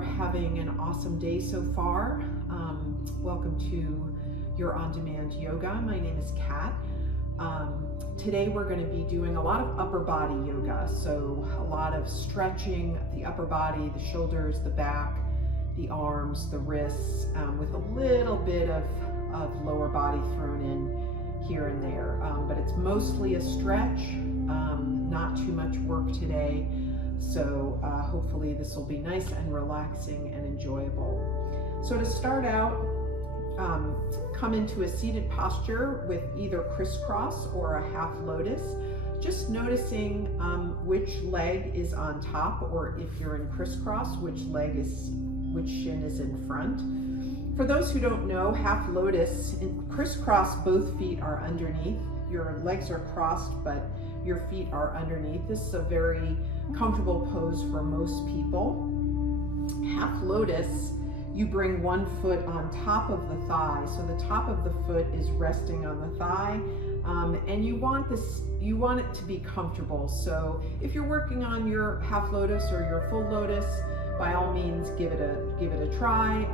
are having an awesome day so far. Welcome to your on-demand yoga. My name is Kat. Today we're going to be doing a lot of upper body yoga. So a lot of stretching the upper body, the shoulders, the back, the arms, the wrists, with a little bit of lower body thrown in here and there. But it's mostly a stretch, not too much work today. So hopefully this will be nice and relaxing and enjoyable. So to start out, come into a seated posture with either crisscross or a half lotus, just noticing which leg is on top, or if you're in crisscross, which shin is in front. For those who don't know, half lotus, in crisscross, both feet are underneath. Your legs are crossed, but your feet are underneath. This is a very comfortable pose for most people. Half lotus, you bring one foot on top of the thigh. So the top of the foot is resting on the thigh. And you want it to be comfortable. So if you're working on your half lotus or your full lotus, by all means, give it a try.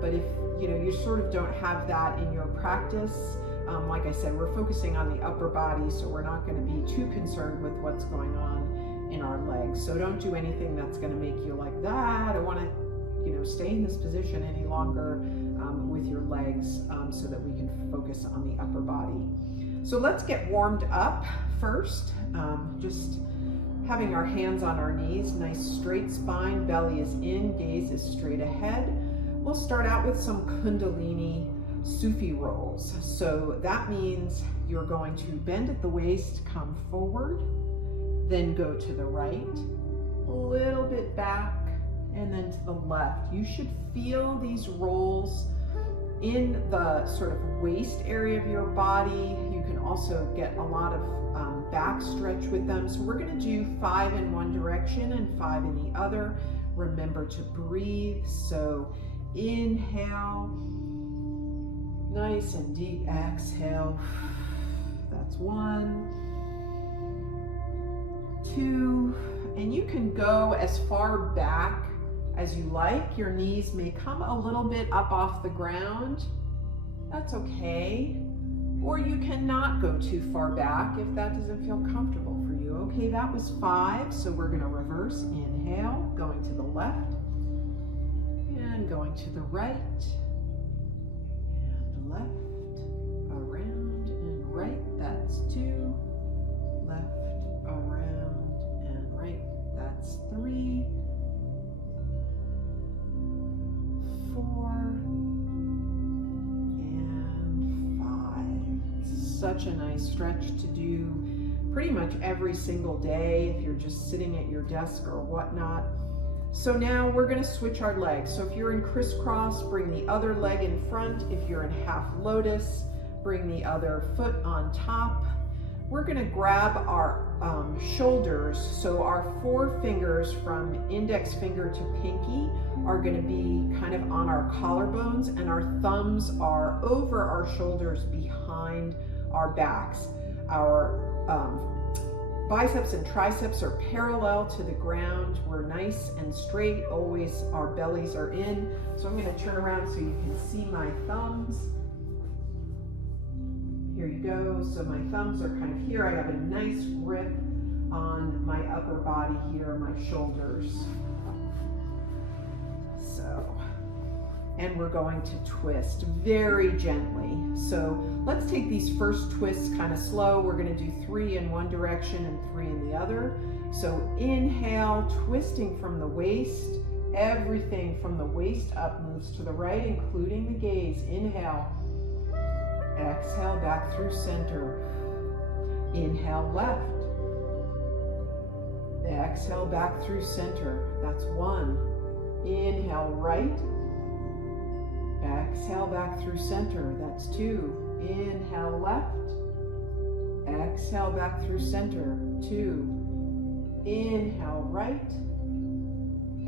But if you sort of don't have that in your practice, like I said, we're focusing on the upper body, so we're not going to be too concerned with what's going on in our legs. So don't do anything that's going to make you like that. I don't want to stay in this position any longer with your legs, so that we can focus on the upper body. So let's get warmed up first. Just having our hands on our knees, nice straight spine, belly is in, gaze is straight ahead. We'll start out with some Kundalini Sufi rolls. So that means you're going to bend at the waist, come forward, then go to the right, a little bit back, and then to the left. You should feel these rolls in the sort of waist area of your body. You can also get a lot of back stretch with them. So we're going to do 5 in one direction and 5 in the other. Remember to breathe. So inhale, nice and deep. Exhale. That's 1, 2, and you can go as far back as you like. Your knees may come a little bit up off the ground. That's okay. Or you cannot go too far back if that doesn't feel comfortable for you. Okay, that was 5. So we're going to reverse. Inhale, going to the left, and going to the right, and left, around, and right. That's 2. Left, around, and right. That's 3. 4 and 5. Such a nice stretch to do pretty much every single day if you're just sitting at your desk or whatnot. So now we're going to switch our legs. So if you're in crisscross, bring the other leg in front. If you're in half lotus, bring the other foot on top. We're going to grab our shoulders. So our 4 fingers from index finger to pinky are going to be kind of on our collarbones, and our thumbs are over our shoulders behind our backs. Our biceps and triceps are parallel to the ground. We're nice and straight. Always our bellies are in. So I'm going to turn around so you can see my thumbs. Here you go. So my thumbs are kind of here. I have a nice grip on my upper body here, my shoulders. So, and we're going to twist very gently. So let's take these first twists kind of slow. We're going to do 3 in one direction and 3 in the other. So inhale, twisting from the waist. Everything from the waist up moves to the right, including the gaze. Inhale. Exhale, back through center. Inhale, left. Exhale, back through center. That's 1. Inhale, right. Exhale, back through center. That's 2. Inhale, left. Exhale, back through center. 2. Inhale, right.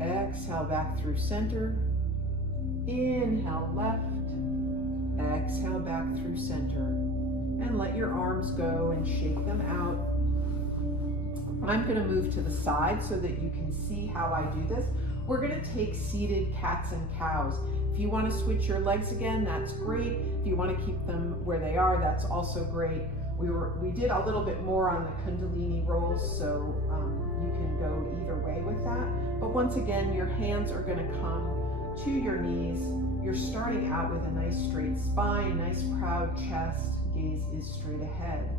Exhale, back through center. Inhale, left. Exhale, back through center. And let your arms go and shake them out. I'm going to move to the side so that you can see how I do this. we're going to take seated cats and cows. If you want to switch your legs again, that's great. If you want to keep them where they are, that's also great. We did a little bit more on the Kundalini rolls, so you can go either way with that. But once again, your hands are going to come to your knees. You're starting out with a nice straight spine, nice proud chest, gaze is straight ahead.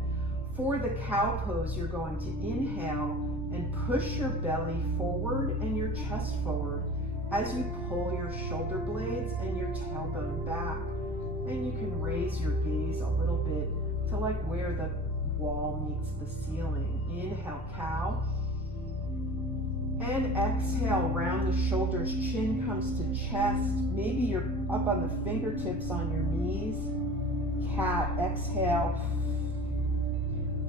For the cow pose, you're going to inhale and push your belly forward and your chest forward as you pull your shoulder blades and your tailbone back. And you can raise your gaze a little bit to like where the wall meets the ceiling. Inhale, cow. And exhale, round the shoulders, chin comes to chest. Maybe you're up on the fingertips on your knees. Cat, exhale.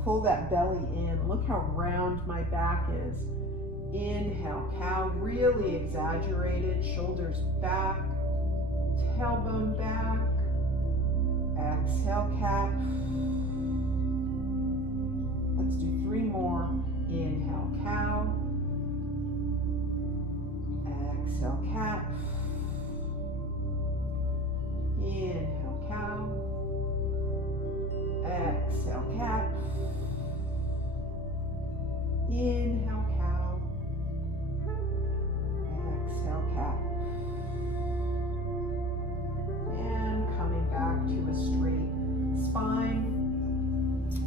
Pull that belly in. Look how round my back is. Inhale, cow, really exaggerated. Shoulders back, tailbone back. Exhale, cat. Let's do 3 more. Inhale, cow. Exhale, cat. Inhale, cow. Exhale, cat. Inhale, cow. Exhale, cat. And coming back to a straight spine.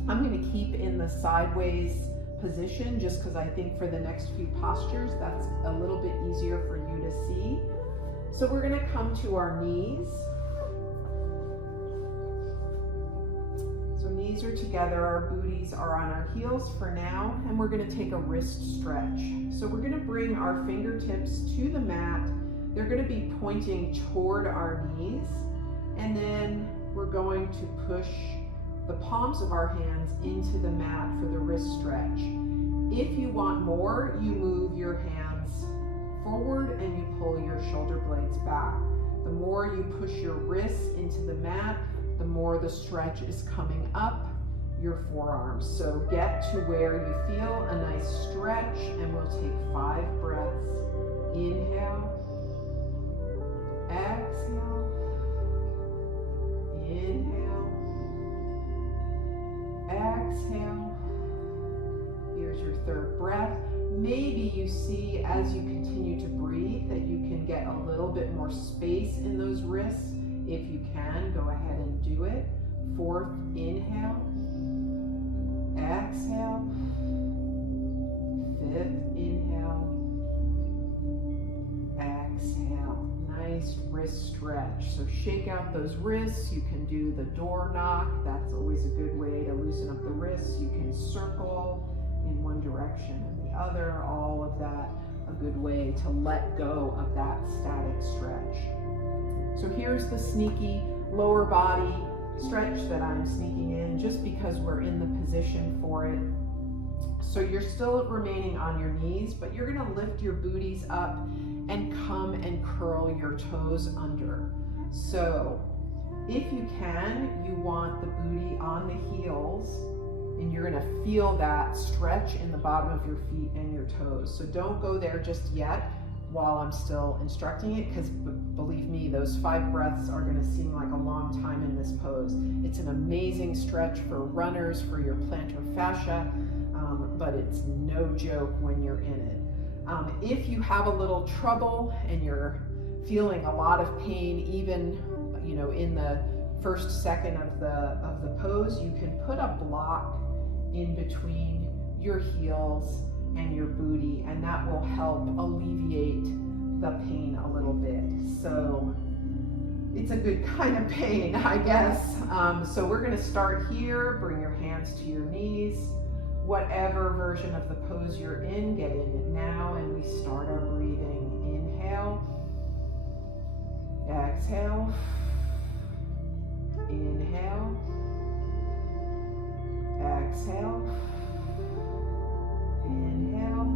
I'm going to keep in the sideways position just because I think for the next few postures that's a little bit easier for you to see. So we're going to come to our knees. So knees are together, our booties are on our heels for now, and we're going to take a wrist stretch. So we're going to bring our fingertips to the mat. They're going to be pointing toward our knees, and then we're going to push the palms of our hands into the mat for the wrist stretch. If you want more, you move your hands forward and you pull your shoulder blades back. The more you push your wrists into the mat, the more the stretch is coming up your forearms. So get to where you feel a nice stretch, and we'll take 5 breaths. Inhale, exhale, inhale, exhale. Here's your 3rd breath. Maybe you see as you continue to breathe that you can get a little bit more space in those wrists. If you can, go ahead and do it. 4th, inhale, exhale. 5th, inhale, exhale. Nice wrist stretch. So shake out those wrists. You can do the door knock. That's always a good way to loosen up the wrists. You can circle in one direction and the other. All of that, a good way to let go of that static stretch. So here's the sneaky lower body stretch that I'm sneaking in just because we're in the position for it. So you're still remaining on your knees, but you're going to lift your booties up and come and curl your toes under. So if you can, you want the booty on the heels, and you're going to feel that stretch in the bottom of your feet and your toes. So don't go there just yet while I'm still instructing it, because believe me, those 5 breaths are going to seem like a long time in this pose. It's an amazing stretch for runners, for your plantar fascia, but it's no joke when you're in it. If you have a little trouble and you're feeling a lot of pain, even in the first second of the pose, you can put a block in between your heels and your booty, and that will help alleviate the pain a little bit. So it's a good kind of pain, I guess. So we're going to start here. Bring your hands to your knees. Whatever version of the pose you're in, get in it now, and we start our breathing. Inhale, exhale, inhale, exhale, inhale,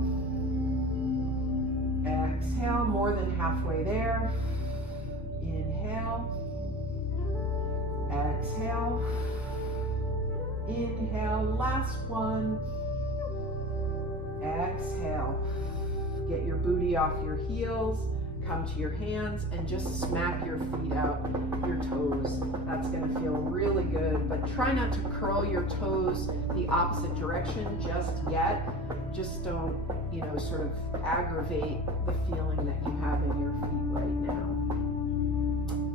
exhale, more than halfway there. Inhale, exhale, inhale, last one, exhale. get your booty off your heels, come to your hands, and just smack your feet out, your toes. That's gonna feel really good, but try not to curl your toes the opposite direction just yet. Just don't, you know, sort of aggravate the feeling that you have in your feet right now.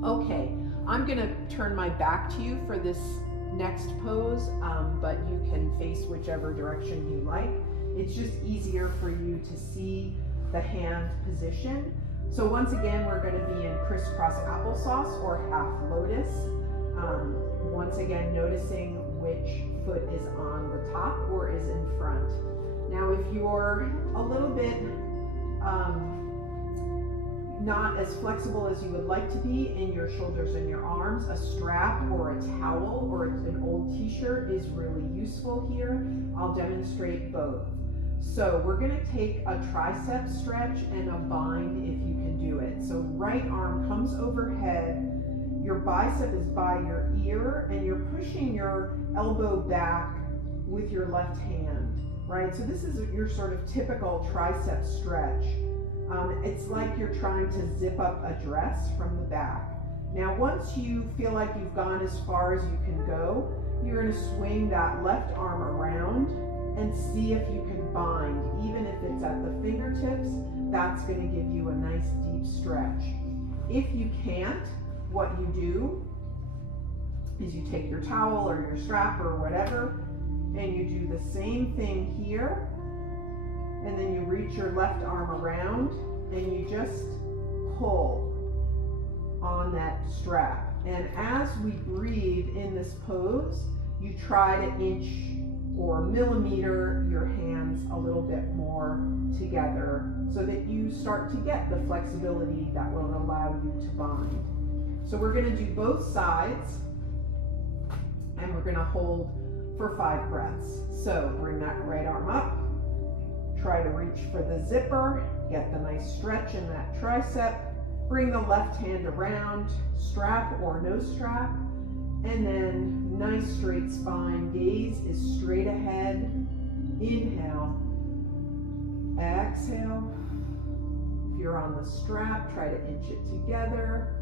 Okay, I'm gonna turn my back to you for this next pose, but you can face whichever direction you like. It's just easier for you to see the hand position. So once again, we're going to be in crisscross applesauce or half lotus. Once again, noticing which foot is on the top or is in front. Now, if you're a little bit not as flexible as you would like to be in your shoulders and your arms, a strap or a towel or an old t-shirt is really useful here. I'll demonstrate both. So we're going to take a tricep stretch and a bind if you can do it. So right arm comes overhead, your bicep is by your ear, and you're pushing your elbow back with your left hand, right? So this is your sort of typical tricep stretch. It's like you're trying to zip up a dress from the back. Now, once you feel like you've gone as far as you can go, you're going to swing that left arm around and see if you can bind. Even if it's at the fingertips, that's going to give you a nice deep stretch. If you can't, what you do is you take your towel or your strap or whatever, and you do the same thing here, and then you reach your left arm around and you just pull on that strap. And as we breathe in this pose, you try to inch or millimeter your hands a little bit more together so that you start to get the flexibility that will allow you to bind. So we're going to do both sides, and we're going to hold for 5 breaths. So bring that right arm up, try to reach for the zipper, get the nice stretch in that tricep, bring the left hand around, strap or no strap, and then nice straight spine, gaze is straight ahead. Inhale, exhale. If you're on the strap, try to inch it together.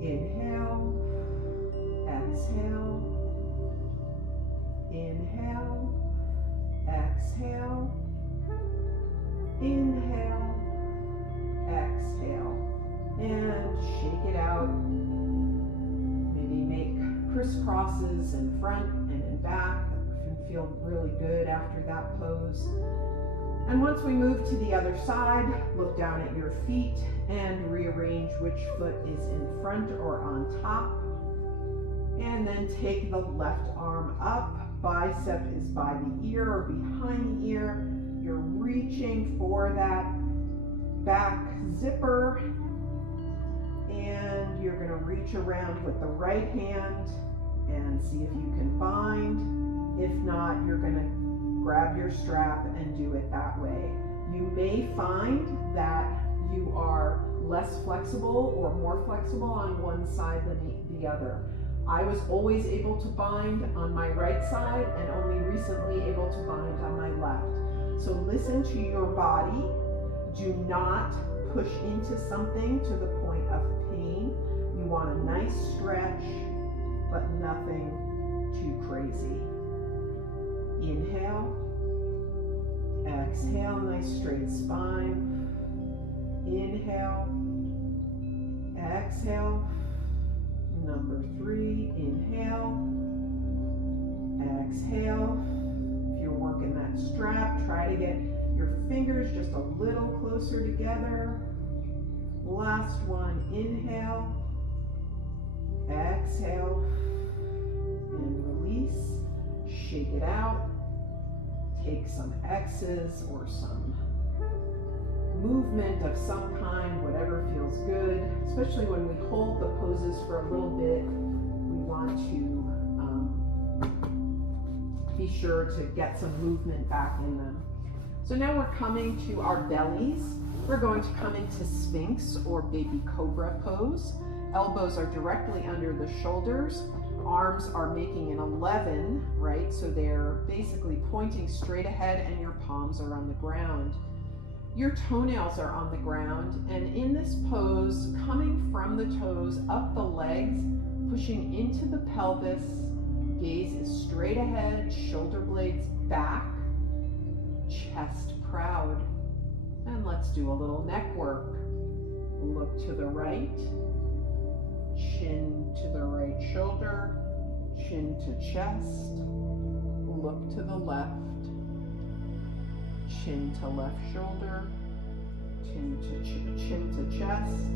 Inhale, exhale, inhale, exhale, inhale, exhale, and shake it out. Maybe make crisscrosses in front and in back. That can feel really good after that pose. And once we move to the other side, look down at your feet and rearrange which foot is in front or on top. And then take the left arm up. Bicep is by the ear or behind the ear. You're reaching for that back zipper. And you're going to reach around with the right hand and see if you can bind. If not, you're going to grab your strap and do it that way. You may find that you are less flexible or more flexible on one side than the other. I was always able to bind on my right side and only recently able to bind on my left. So listen to your body. Do not push into something to the point of pain. You want a nice stretch, but nothing too crazy. Inhale, exhale, nice straight spine. Inhale, exhale. Number 3, inhale, exhale. If you're working that strap, try to get your fingers just a little closer together. Last one, inhale, exhale, and release. Shake it out. Take some X's or some movement of some kind, whatever feels good. Especially when we hold the poses for a little bit, we want to be sure to get some movement back in them. So now we're coming to our bellies. We're going to come into Sphinx or baby cobra pose. Elbows are directly under the shoulders. Arms are making an 11, right? So they're basically pointing straight ahead and your palms are on the ground. Your toenails are on the ground, and in this pose, coming from the toes up the legs, pushing into the pelvis, gaze is straight ahead, shoulder blades back, chest proud. And let's do a little neck work. Look to the right, chin to the right shoulder, chin to chest, look to the left, chin to left shoulder, chin to chest,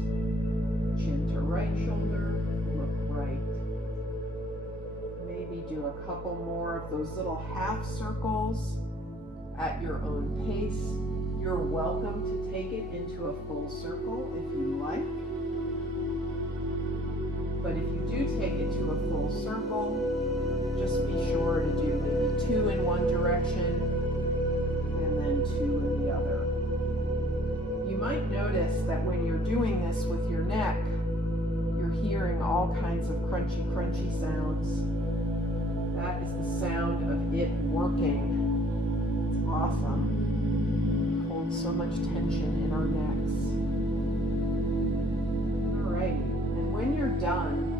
chin to right shoulder, look right. Maybe do a couple more of those little half circles at your own pace. You're welcome to take it into a full circle if you like. But if you do take it to a full circle, just be sure to do maybe 2 in one direction and then 2 in the other. You might notice that when you're doing this with your neck, you're hearing all kinds of crunchy, crunchy sounds. That is the sound of it working. It's awesome. So much tension in our necks. Alrighty, and when you're done,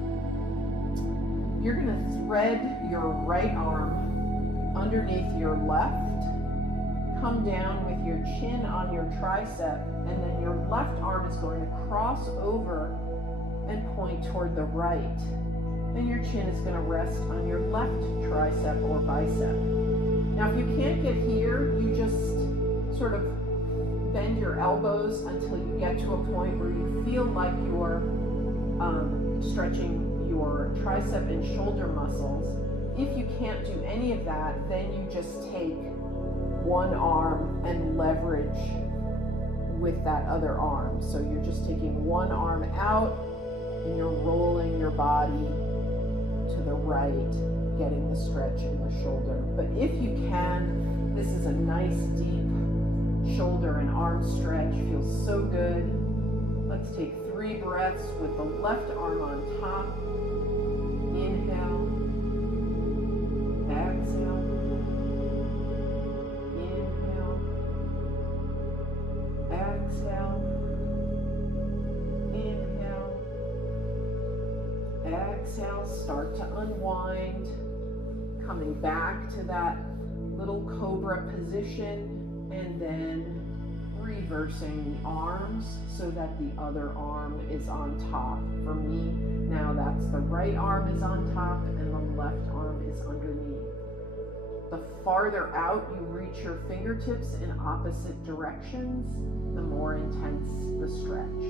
you're going to thread your right arm underneath your left, come down with your chin on your tricep, and then your left arm is going to cross over and point toward the right. And your chin is going to rest on your left tricep or bicep. Now, if you can't get here, you just sort of bend your elbows until you get to a point where you feel like you're stretching your tricep and shoulder muscles. If you can't do any of that, then you just take one arm and leverage with that other arm. So you're just taking one arm out and you're rolling your body to the right, getting the stretch in the shoulder. But if you can, this is a nice deep shoulder and arm stretch. Feels so good. Let's take 3 breaths with the left arm on top. Inhale. Exhale. Inhale. Exhale. Inhale. Exhale. Start to unwind. Coming back to that little cobra position. And then reversing the arms so that the other arm is on top. For me, now that's the right arm is on top and the left arm is underneath. The farther out you reach your fingertips in opposite directions, the more intense the stretch.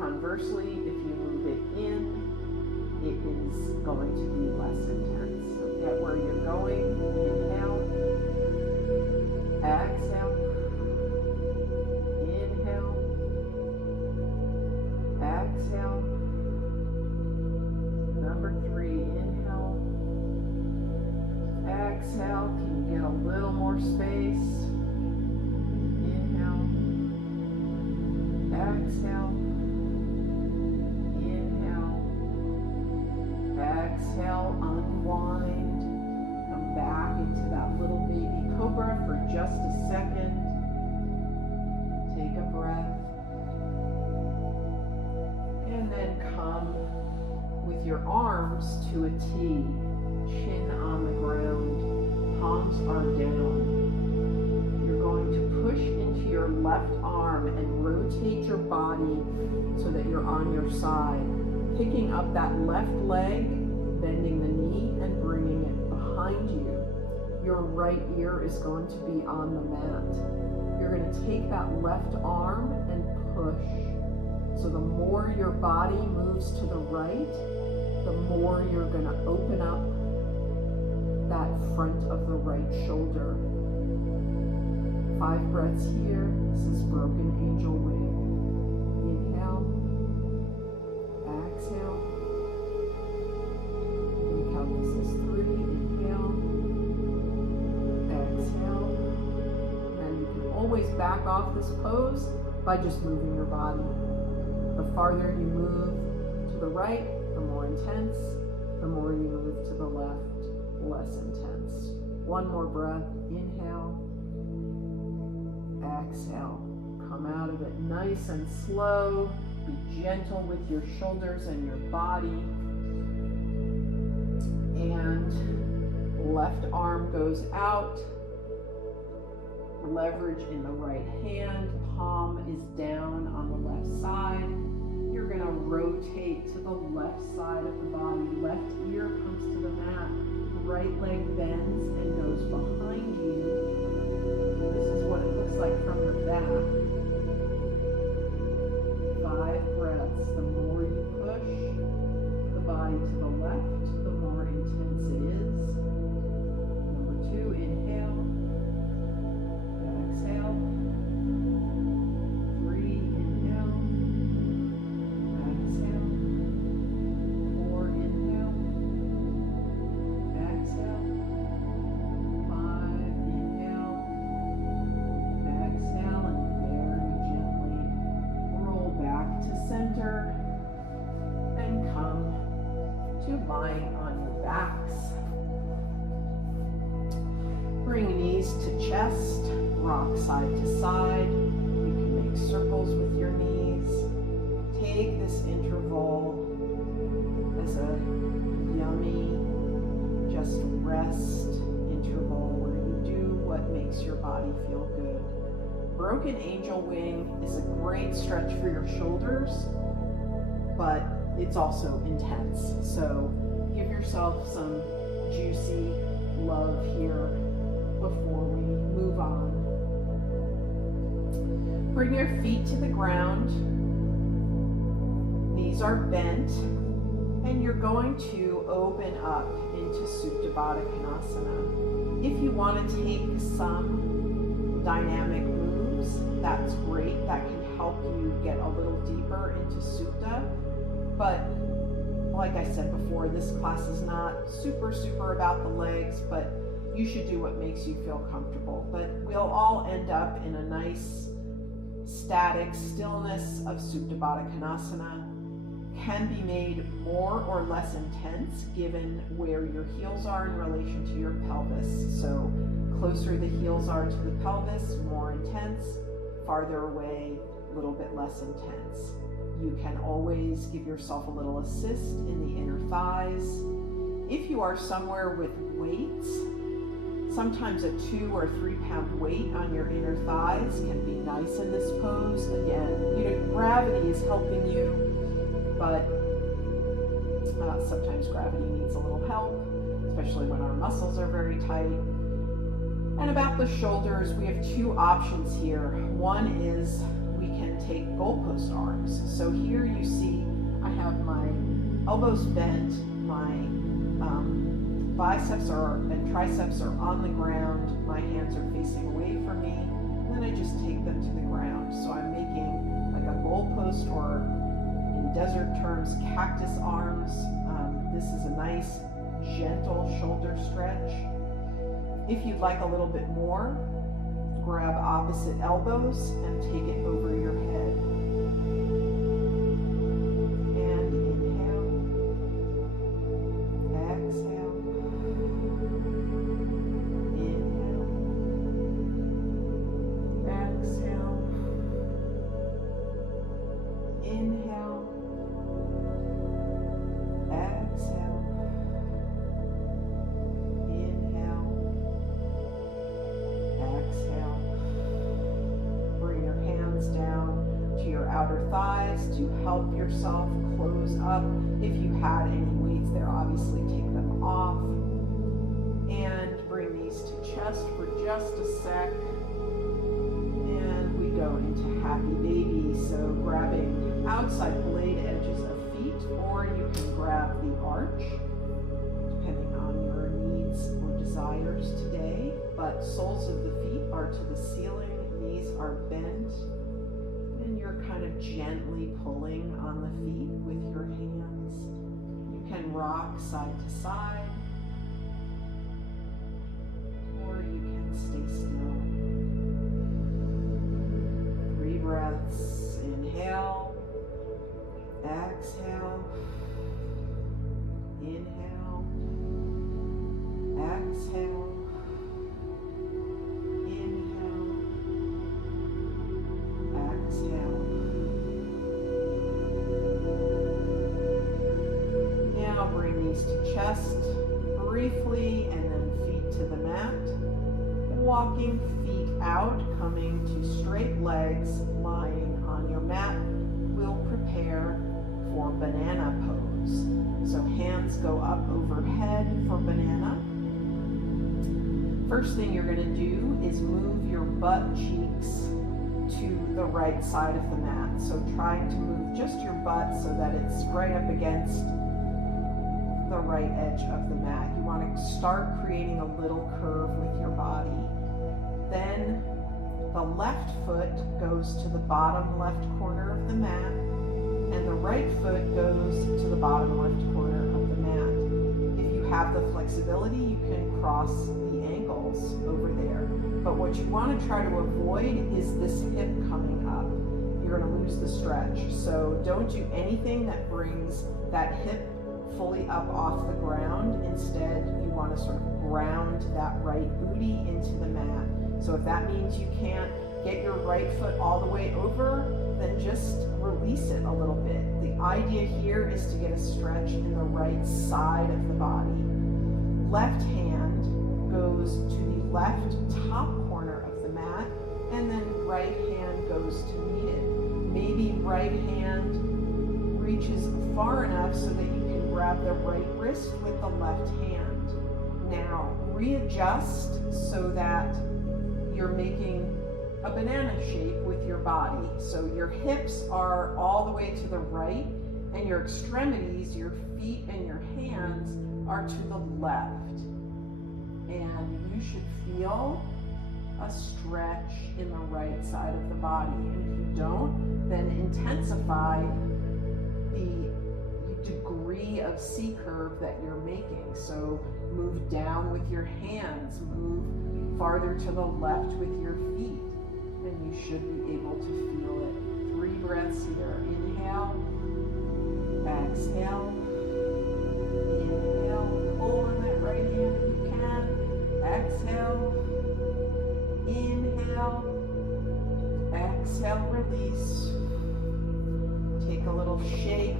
Conversely, if you move it in, it is going to be less intense. So get where you're going. Inhale. Exhale. Inhale. Exhale. Number 3, inhale. Exhale. Can you get a little more space? Inhale. Exhale. Inhale. Exhale. Unwind. Come back into that little baby cobra for just a second. Take a breath. And then come with your arms to a T. Chin on the ground. Palms are down. You're going to push into your left arm and rotate your body so that you're on your side. Picking up that left leg, bending the knee and bringing it behind you. Your right ear is going to be on the mat. You're going to take that left arm and push. So the more your body moves to the right, the more you're going to open up that front of the right shoulder. 5 breaths here. This is broken angel wing. Inhale. Exhale. Inhale. This is 3. Inhale. Exhale. And you can always back off this pose by just moving your body. The farther you move to the right, the more intense. The more you move to the left, less intense. One more breath. Inhale. exhale. Come out of it nice and slow. Be gentle with your shoulders and your body. And left arm goes out. Leverage in the right hand. Palm is down on the left side. You're going to rotate to the left side of the body. Left ear comes to the mat. Right leg bends and goes behind you. This is what it looks like from the back. 5 breaths. The more you push the body to the left, the more intense it is. Number 2, inhale. Exhale. 3, inhale. Exhale. 4, inhale. Exhale. 5, inhale. Exhale, and very gently roll back to center and come to lying on your backs. Bring knees to chest, rock side to side. You can make circles with your knees. Take this interval as a yummy, just rest interval where you do what makes your body feel good. Broken angel wing is a great stretch for your shoulders, but it's also intense. So give yourself some juicy love here before we move on. Bring your feet to the ground. Knees are bent, and you're going to open up into Supta Baddha Konasana. If you want to take some dynamic moves, that's great. That can help you get a little deeper into Supta. But like I said before, this class is not super about the legs, but you should do what makes you feel comfortable. But we'll all end up in a nice static stillness of Supta Baddha Konasana. Can be made more or less intense given where your heels are in relation to your pelvis. So closer the heels are to the pelvis, more intense. Farther away, a little bit less intense. You can always give yourself a little assist in the inner thighs. If you are somewhere with weights, sometimes a 2 or 3 pound weight on your inner thighs can be nice in this pose. Again, gravity is helping you, but sometimes gravity needs a little help, especially when our muscles are very tight. And about the shoulders, we have 2 options here. One is we can take goalpost arms. So here you see I have my elbows bent, my biceps and triceps are on the ground, my hands are facing away from me, and then I just take them to the ground. So I'm making like a goalpost, or in desert terms, cactus arms. This is a nice, gentle shoulder stretch. If you'd like a little bit more, grab opposite elbows and take it over your head. And inhale, exhale, inhale, exhale, inhale, exhale, inhale, exhale. Bring your hands down to your outer thighs to help yourself close up. If you had any weights there, obviously take them off. And bring these to chest for just a sec. And we go into happy baby. So grabbing outside blade edges of feet, or you can grab the arch, depending on your needs or desires today. But soles of the feet are to the ceiling, knees are bent, and you're kind of gently pulling on the feet with your hands. You can rock side to side, or you can stay still. 3 breaths. Inhale, exhale, inhale, exhale, inhale, release to chest briefly, and then feet to the mat. Walking feet out, coming to straight legs, lying on your mat. We'll prepare for banana pose. So hands go up overhead for banana. First thing you're going to do is move your butt cheeks to the right side of the mat. So trying to move just your butt so that it's right up against the right edge of the mat. You want to start creating a little curve with your body. Then the left foot goes to the bottom left corner of the mat, and the right foot goes to the bottom left corner of the mat. If you have the flexibility, you can cross the ankles over there. But what you want to try to avoid is this hip coming up. You're going to lose the stretch. So don't do anything that brings that hip fully up off the ground. Instead, you want to sort of ground that right booty into the mat. So if that means you can't get your right foot all the way over, then just release it a little bit. The idea here is to get a stretch in the right side of the body. Left hand goes to the left top corner of the mat, and then right hand goes to meet it. Maybe right hand reaches far enough so that you can grab the right wrist with the left hand. Now readjust so that you're making a banana shape with your body. So your hips are all the way to the right, and your extremities, your feet and your hands, are to the left. And you should feel a stretch in the right side of the body. And if you don't, then intensify the degree of C curve that you're making. So move down with your hands, move farther to the left with your feet, and you should be able to feel it. 3 breaths here. Inhale, exhale, inhale, pull on that right hand if you can, exhale, inhale, exhale, release, take a little shake,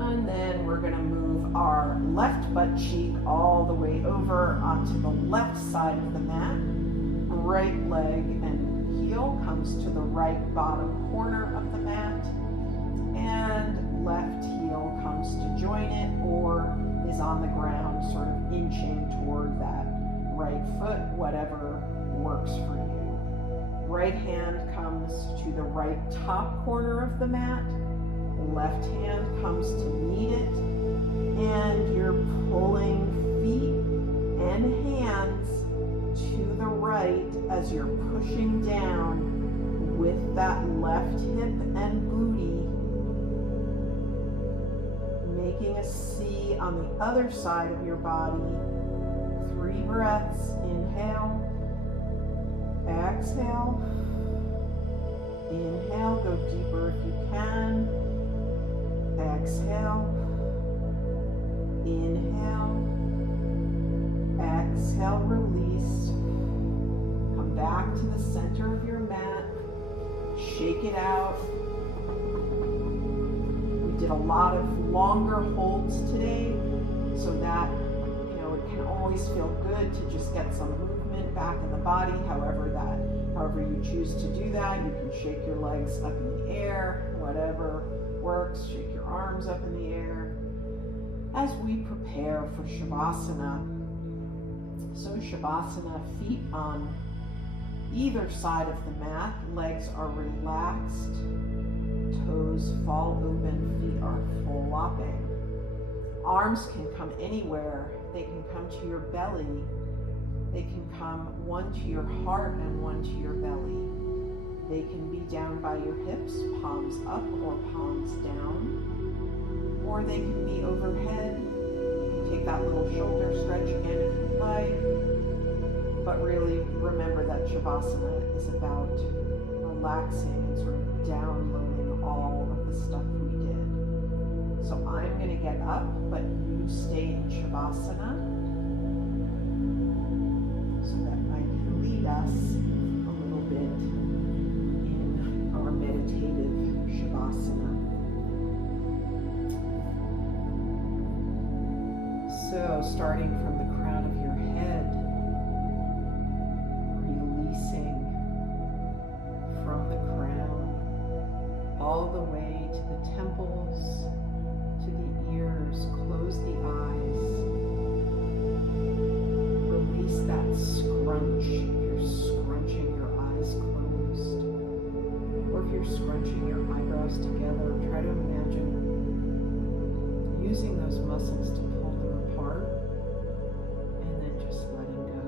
and then we're going to move our left butt cheek all the way over onto the left side of the mat. Right leg and heel comes to the right bottom corner of the mat, and left heel comes to join it or is on the ground, sort of inching toward that right foot, whatever works for you. Right hand comes to the right top corner of the mat. Left hand comes to meet it, and you're pulling feet and hands to the right as you're pushing down with that left hip and booty, making a C on the other side of your body. 3 breaths. Inhale, exhale, inhale, go deeper if you can. Exhale, inhale, exhale, release. Come back to the center of your mat, shake it out. We did a lot of longer holds today, so that, it can always feel good to just get some movement back in the body, however you choose to do that. You can shake your legs up in the air, whatever works. Shake your arms up in the air as we prepare for Shavasana. So Shavasana, feet on either side of the mat, legs are relaxed, toes fall open, feet are flopping. Arms can come anywhere. They can come to your belly. They can come one to your heart and one to your belly. They can be down by your hips, palms up or palms down, or they can be overhead. You can take that little shoulder stretch again if you'd like, but really remember that Shavasana is about relaxing and sort of downloading all of the stuff we did. So I'm going to get up, but you stay in Shavasana so that I can lead us a little bit in our meditative Shavasana. So starting from the crown of your head, releasing from the crown all the way to the temples, to the ears. Close the eyes. Release that scrunch. If you're scrunching your eyes closed, or if you're scrunching your eyebrows together, try to imagine using those muscles to pull them apart, and then just letting go.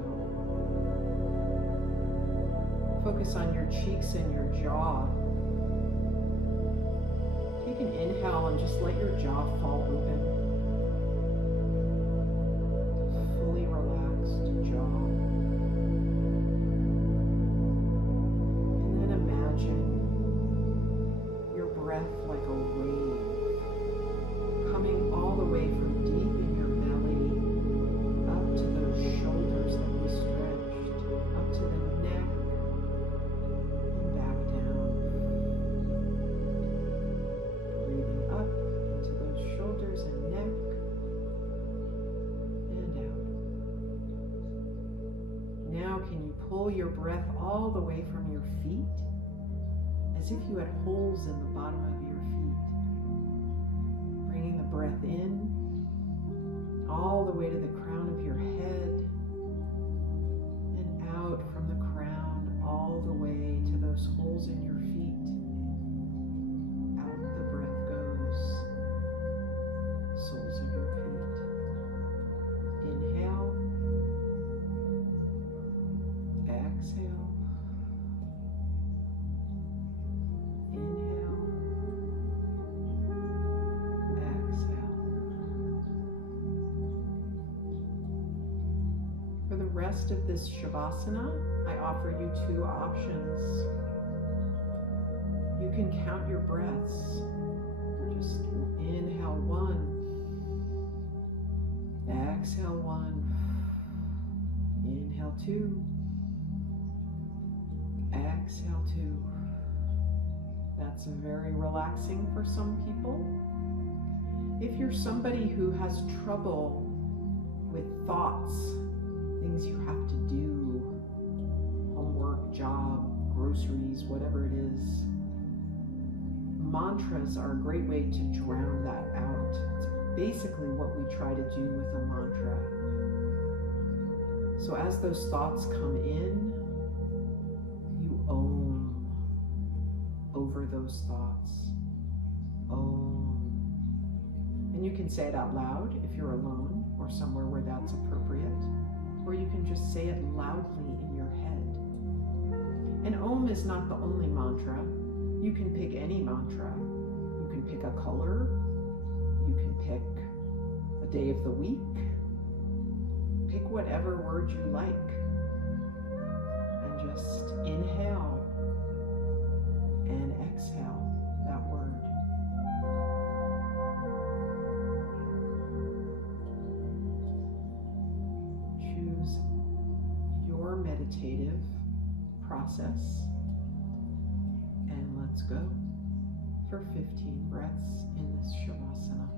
Focus on your cheeks and your jaw. Take an inhale and just let your jaw fall open. Fully relaxed jaw. And then imagine your breath like a wave coming all the way from deep in your belly up to those shoulders that we stretched, up to the neck and back down. Breathing up into those shoulders and neck and out. Now can you pull your breath all the way from your feet as if you had holes in the bottom of your feet. Bringing the breath in all the way to the crown of your head and out from the crown all the way to those holes in your feet. Out the breath goes. Soles of your feet. Inhale. Exhale. Inhale. Exhale. For the rest of this Shavasana, I offer you two options. You can count your breaths. Just inhale 1. Exhale 1. Inhale 2. Exhale 2. That's very relaxing for some people. If you're somebody who has trouble with thoughts, things you have to do, homework, job, groceries, whatever it is, mantras are a great way to drown that out. It's basically what we try to do with a mantra. So as those thoughts come in, you om over those thoughts. Om. And you can say it out loud if you're alone or somewhere where that's appropriate. Or you can just say it loudly in your head. And Om is not the only mantra. You can pick any mantra. You can pick a color. You can pick a day of the week. Pick whatever word you like. And just inhale and exhale that word. Choose your meditative process, and let's go for 15 breaths in this Shavasana.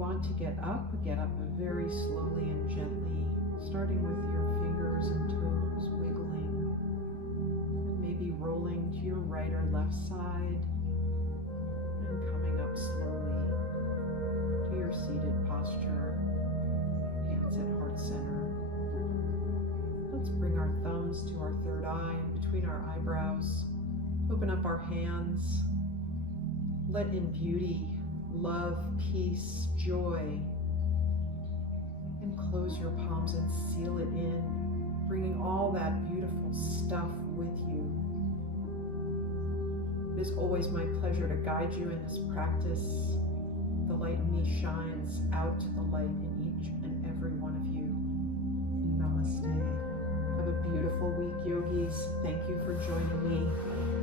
want to get up very slowly and gently, starting with your fingers and toes wiggling, and maybe rolling to your right or left side, and coming up slowly to your seated posture, hands at heart center. Let's bring our thumbs to our third eye and between our eyebrows. Open up our hands. Let in beauty, love, peace, joy. And close your palms and seal it in, bringing all that beautiful stuff with you. It is always my pleasure to guide you in this practice. The light in me shines out to the light in each and every one of you. Namaste. Have a beautiful week, yogis. Thank you for joining me.